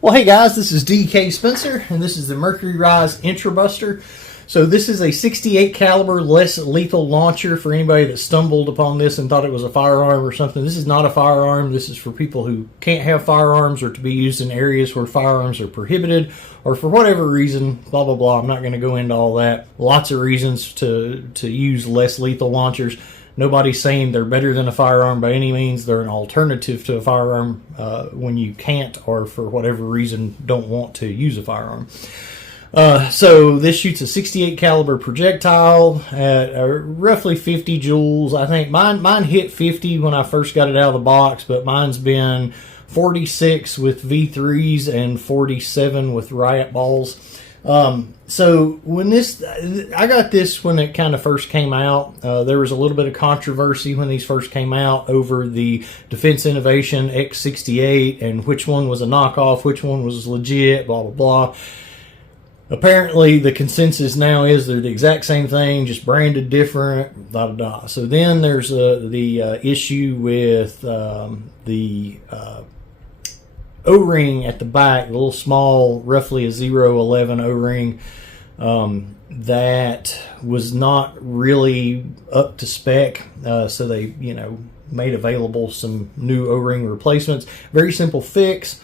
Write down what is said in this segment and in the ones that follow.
Well, hey guys, this is DK Spencer, and this is the Mercury Rise IntruBuster. So this is a 68 caliber less lethal launcher for anybody that stumbled upon this and thought it was a firearm or something. This is not a firearm. This is for people who can't have firearms or to be used in areas where firearms are prohibited or for whatever reason, blah, blah, blah. I'm not going to go into all that. Lots of reasons to use less lethal launchers. Nobody's saying they're better than a firearm by any means. They're an alternative to a firearm when you can't or for whatever reason don't want to use a firearm. So this shoots a 68 caliber projectile at roughly 50 joules. I think mine hit 50 when I first got it out of the box, but mine's been 46 with V3s and 47 with riot balls. So when I got this when it kind of first came out. There was a little bit of controversy when these first came out over the Defense Innovation X-68 and which one was a knockoff, which one was legit, blah, blah, blah. Apparently, the consensus now is they're the exact same thing, just branded different, da da da. So then there's the issue with the O-ring at the back, the little small, roughly a 0.11 O-ring that was not really up to spec. So they, made available some new O-ring replacements. Very simple fix.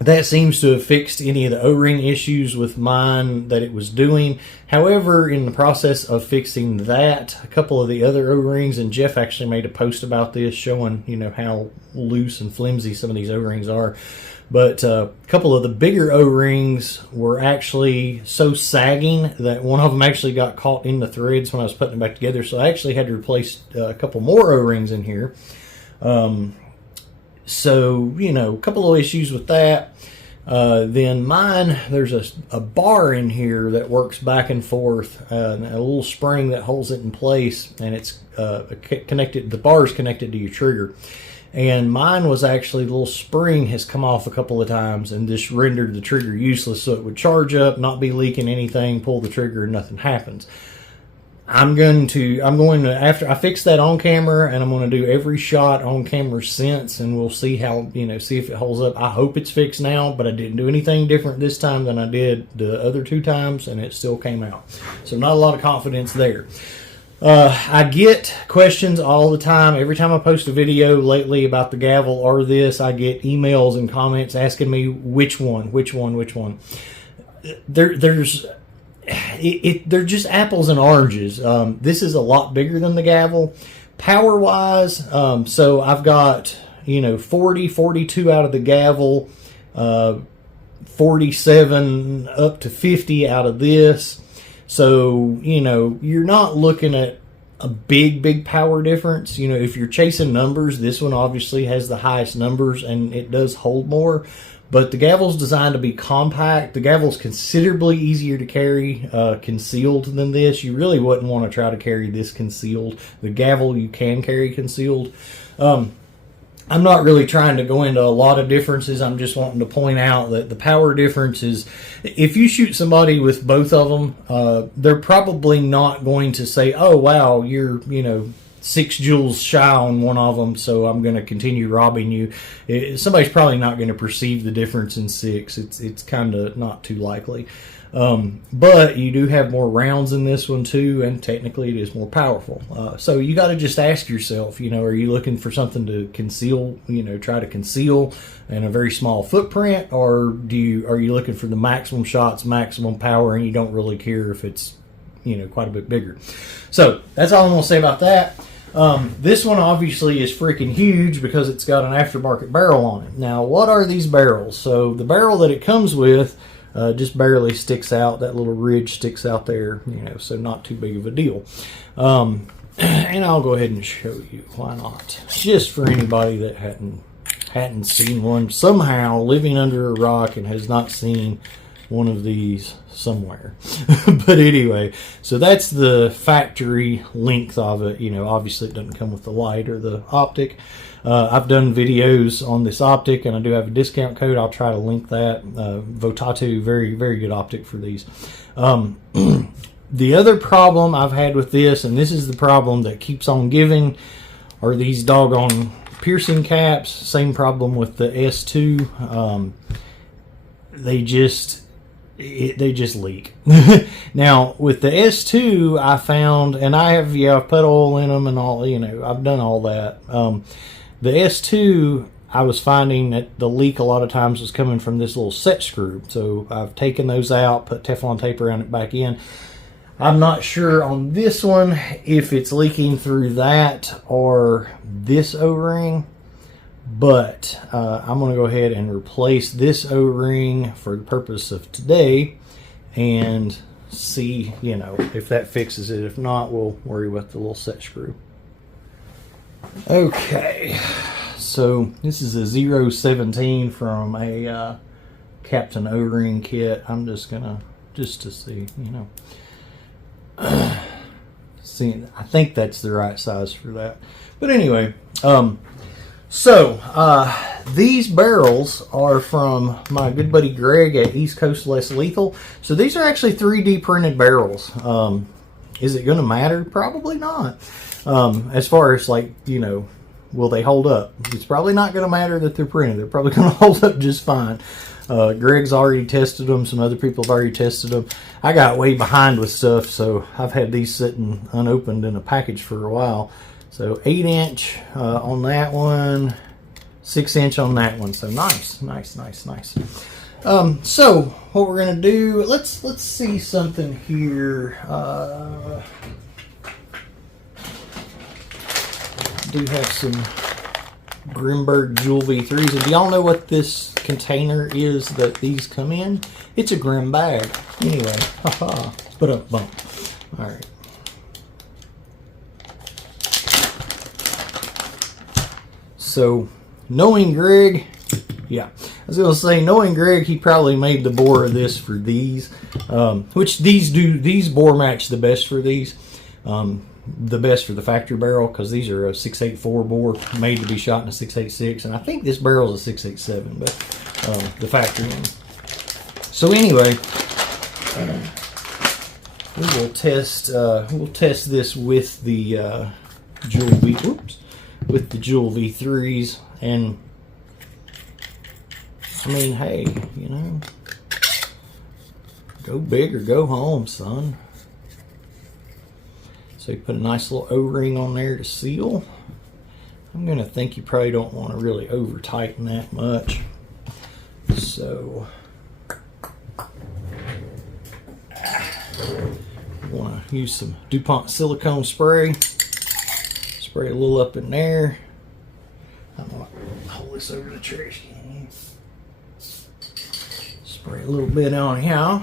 That seems to have fixed any of the O-ring issues with mine that it was doing. However, in the process of fixing that, a couple of the other O-rings, and Jeff actually made a post about this showing, how loose and flimsy some of these O-rings are. But a couple of the bigger O-rings were actually so sagging that one of them actually got caught in the threads when I was putting them back together. So I actually had to replace a couple more O-rings in here. So, a couple of issues with that. Then mine, there's a bar in here that works back and forth, a little spring that holds it in place, and it's connected. The bar is connected to your trigger. And mine was actually, the little spring has come off a couple of times and just rendered the trigger useless, so it would charge up, not be leaking anything, pull the trigger, and nothing happens. I'm going to after I fix that on camera, and I'm going to do every shot on camera since, and we'll see how, see if it holds up. I hope it's fixed now, but I didn't do anything different this time than I did the other two times, and it still came out. So not a lot of confidence there. I get questions all the time. Every time I post a video lately about the gavel or this, I get emails and comments asking me which one. They're just apples and oranges. This is a lot bigger than the gavel. Power wise, so I've got 40, 42 out of the gavel, 47 up to 50 out of this. So you're not looking at a big power difference. If you're chasing numbers, this one obviously has the highest numbers and it does hold more. But the gavel's designed to be compact. The gavel's considerably easier to carry concealed than this. You really wouldn't want to try to carry this concealed. The gavel you can carry concealed. I'm not really trying to go into a lot of differences. I'm just wanting to point out that the power difference is, if you shoot somebody with both of them, they're probably not going to say, oh, wow, you're, 6 joules shy on one of them, so I'm going to continue robbing you. Somebody's probably not going to perceive the difference in 6. It's kind of not too likely. But you do have more rounds in this one too, and technically it is more powerful. So you got to just ask yourself, are you looking for something to conceal, try to conceal in a very small footprint, or are you looking for the maximum shots, maximum power, and you don't really care if it's, quite a bit bigger. So that's all I'm going to say about that. This one obviously is freaking huge because it's got an aftermarket barrel on it. Now, what are these barrels? So the barrel that it comes with just barely sticks out. That little ridge sticks out there, so not too big of a deal. And I'll go ahead and show you. Why not? Just for anybody that hadn't seen one, somehow living under a rock and has not seen one of these somewhere. But anyway, so that's the factory length of it. Obviously it doesn't come with the light or the optic. I've done videos on this optic, and I do have a discount code. I'll try to link that. Votatu, very, very good optic for these. The other problem I've had with this, and this is the problem that keeps on giving, are these doggone piercing caps, same problem with the S2. They just leak. Now with the S2, I found, and I've put oil in them and all, I've done all that. The S2, I was finding that the leak a lot of times was coming from this little set screw. So I've taken those out, put Teflon tape around it back in. I'm not sure on this one if it's leaking through that or this O-ring, but I'm going to go ahead and replace this O-ring for the purpose of today and see, if that fixes it. If not, we'll worry about the little set screw. Okay, so this is a 017 from a Captain O-ring kit. I'm just to see, see, I think that's the right size for that. But anyway, these barrels are from my good buddy Greg at East Coast Less Lethal. So these are actually 3D printed barrels. Is it going to matter? Probably not. As far as will they hold up? It's probably not going to matter that they're printed. They're probably going to hold up just fine. Greg's already tested them. Some other people have already tested them. I got way behind with stuff, so I've had these sitting unopened in a package for a while. So 8-inch on that one, 6-inch on that one. So nice. So what we're gonna do? Let's see something here. Do have some Grimberg Jewel V3s. And do y'all know what this container is that these come in? It's a Grim bag. Anyway, haha. Put up bump. All right. So, knowing Greg, yeah, I was gonna say, knowing Greg, he probably made the bore of this for these, which these bore match the best for these. The best for the factory barrel, because these are a 684 bore made to be shot in a 686, and I think this barrel is a 687, but the factory one. So anyway, we'll test this with the with the Jewel V3s, and I mean, hey, go big or go home, son. So you put a nice little O-ring on there to seal. I'm going to think you probably don't want to really over tighten that much. So you want to use some DuPont silicone spray. Spray a little up in there. I'm going to hold this over the trash can. Spray a little bit on here.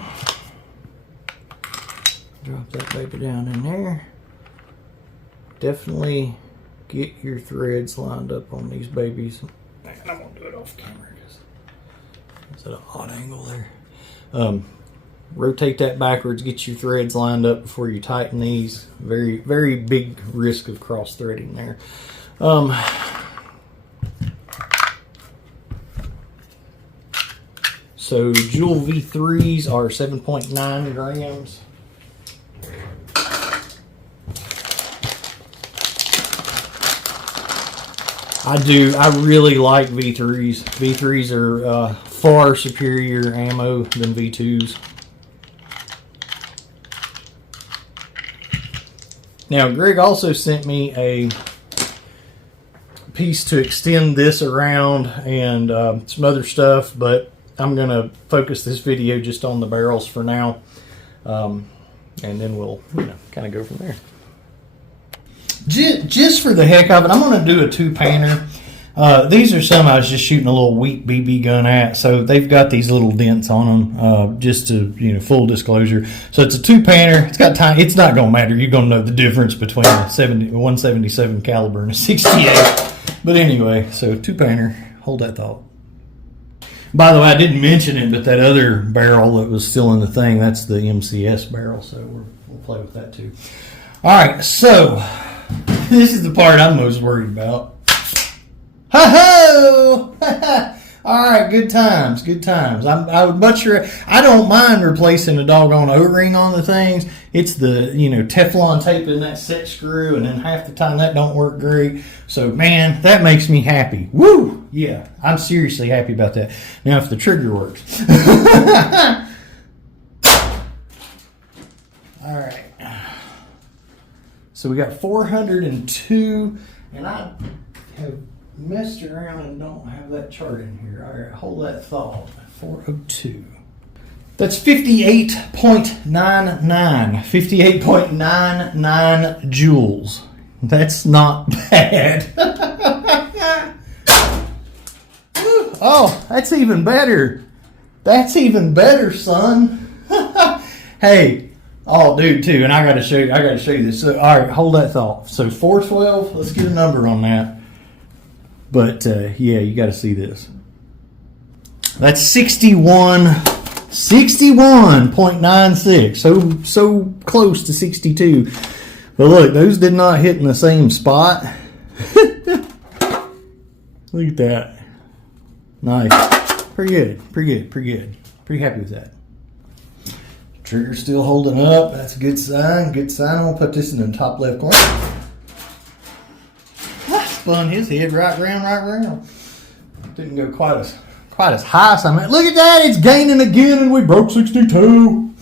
Drop that baby down in there. Definitely get your threads lined up on these babies. And I'm going to do it off camera because it's at an odd angle there. Rotate that backwards, get your threads lined up before you tighten these. Very, very big risk of cross threading there. So Jewel V3s are 7.9 grams. I really like V3s. V3s are far superior ammo than V2s. Now, Greg also sent me a piece to extend this around and some other stuff, but I'm going to focus this video just on the barrels for now, and then we'll kind of go from there. Just for the heck of it, I'm going to do a two-paner. These are some I was just shooting a little weak BB gun at, so they've got these little dents on them, just to, full disclosure. So it's a two-paner. It's got time. It's not going to matter. You're going to know the difference between a 177 caliber and a 68. But anyway, so two-paner. Hold that thought. By the way, I didn't mention it, but that other barrel that was still in the thing, that's the MCS barrel, so we'll play with that too. All right, so this is the part I'm most worried about. Ho-ho! All right, good times, good times. I would much rather. I don't mind replacing a doggone O-ring on the things. It's the Teflon tape in that set screw, and then half the time that don't work great. So man, that makes me happy. Woo! Yeah, I'm seriously happy about that. Now, if the trigger works. All right. So we got 402, and I have messed around and don't have that chart in here. All right, hold that thought. 402. That's 58.99. 58.99 joules. That's not bad. Oh, that's even better. That's even better, son. Hey. Oh, dude, too, and I gotta show you this. So, all right, hold that thought. So 412. Let's get a number on that. But yeah, you got to see this. That's 61.96. So close to 62. But look, those did not hit in the same spot. Look at that. Nice. Pretty good. Pretty happy with that. Trigger's still holding up. That's a good sign. Good sign. I'm gonna put this in the top left corner. Spun his head right round. Didn't go quite as high as I meant. Look at that, it's gaining again, and we broke 62.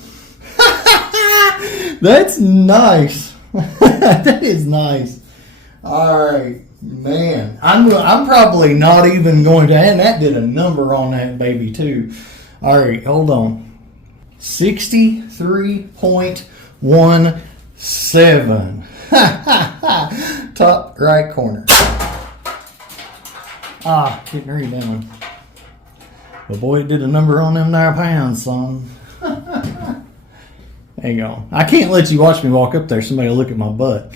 That's nice. That is nice. All right, man. I'm probably not even going to, and that did a number on that baby too. All right, hold on. 63.17. Top right corner. Couldn't read that one. But boy, it did a number on them there pounds, son. Hang on. I can't let you watch me walk up there. Somebody will look at my butt.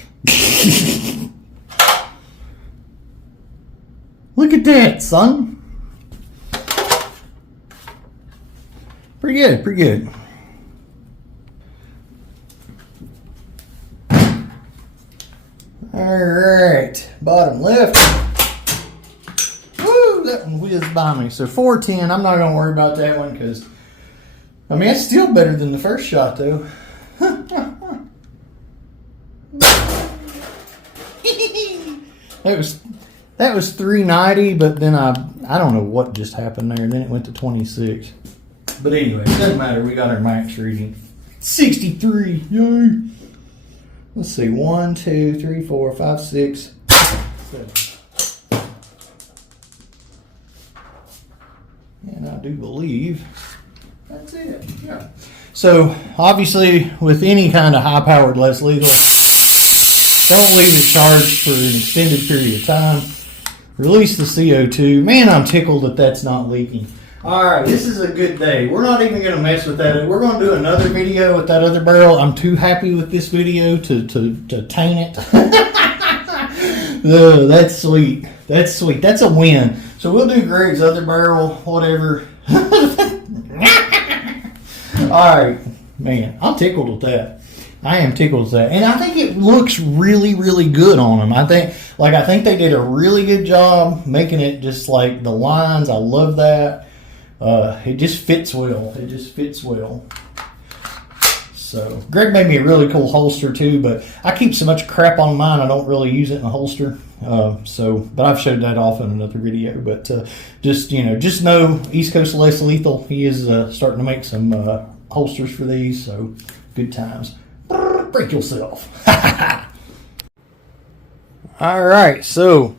Look at that, son. Pretty good. All right, bottom left. Woo, that one whizzed by me. So 410, I'm not going to worry about that one because, I mean, it's still better than the first shot, though. That was 390, but then I don't know what just happened there. Then it went to 26. But anyway, it doesn't matter. We got our max reading. 63. Yay. Let's see. 1, 2, 3, 4, 5, 6, 7. And I do believe that's it. Yeah. So obviously, with any kind of high-powered less lethal, don't leave it charged for an extended period of time. Release the CO2. Man, I'm tickled that that's not leaking. All right, this is a good day. We're not even going to mess with that. We're going to do another video with that other barrel. I'm too happy with this video to taint it. No, that's sweet. That's sweet. That's a win. So we'll do Greg's other barrel, whatever. All right, man, I'm tickled with that. I am tickled with that, and I think it looks really, really good on them. I think they did a really good job making it just like the lines. I love that. It just fits well. So Greg made me a really cool holster too, but I keep so much crap on mine I don't really use it in a holster. But I've showed that off in another video. But just know East Coast Less Lethal. He is starting to make some holsters for these. So good times. Break yourself. All right, so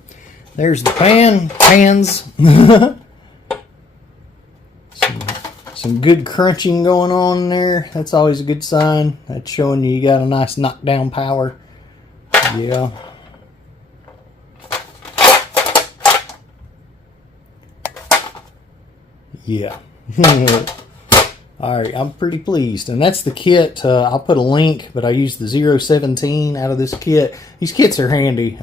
there's the pans. Some good crunching going on there. That's always a good sign. That's showing you got a nice knockdown power. Yeah. Yeah. All right, I'm pretty pleased. And that's the kit. I'll put a link, but I used the 017 out of this kit. These kits are handy.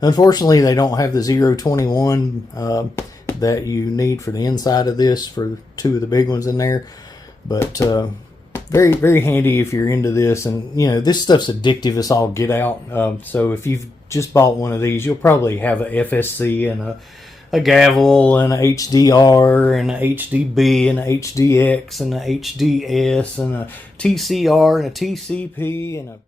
Unfortunately, they don't have the 021 that you need for the inside of this for two of the big ones in there. But very, very handy if you're into this. And, this stuff's addictive as all get out. So if you've just bought one of these, you'll probably have a FSC and a a gavel and a HDR and a HDB and a HDX and a HDS and a TCR and a TCP and a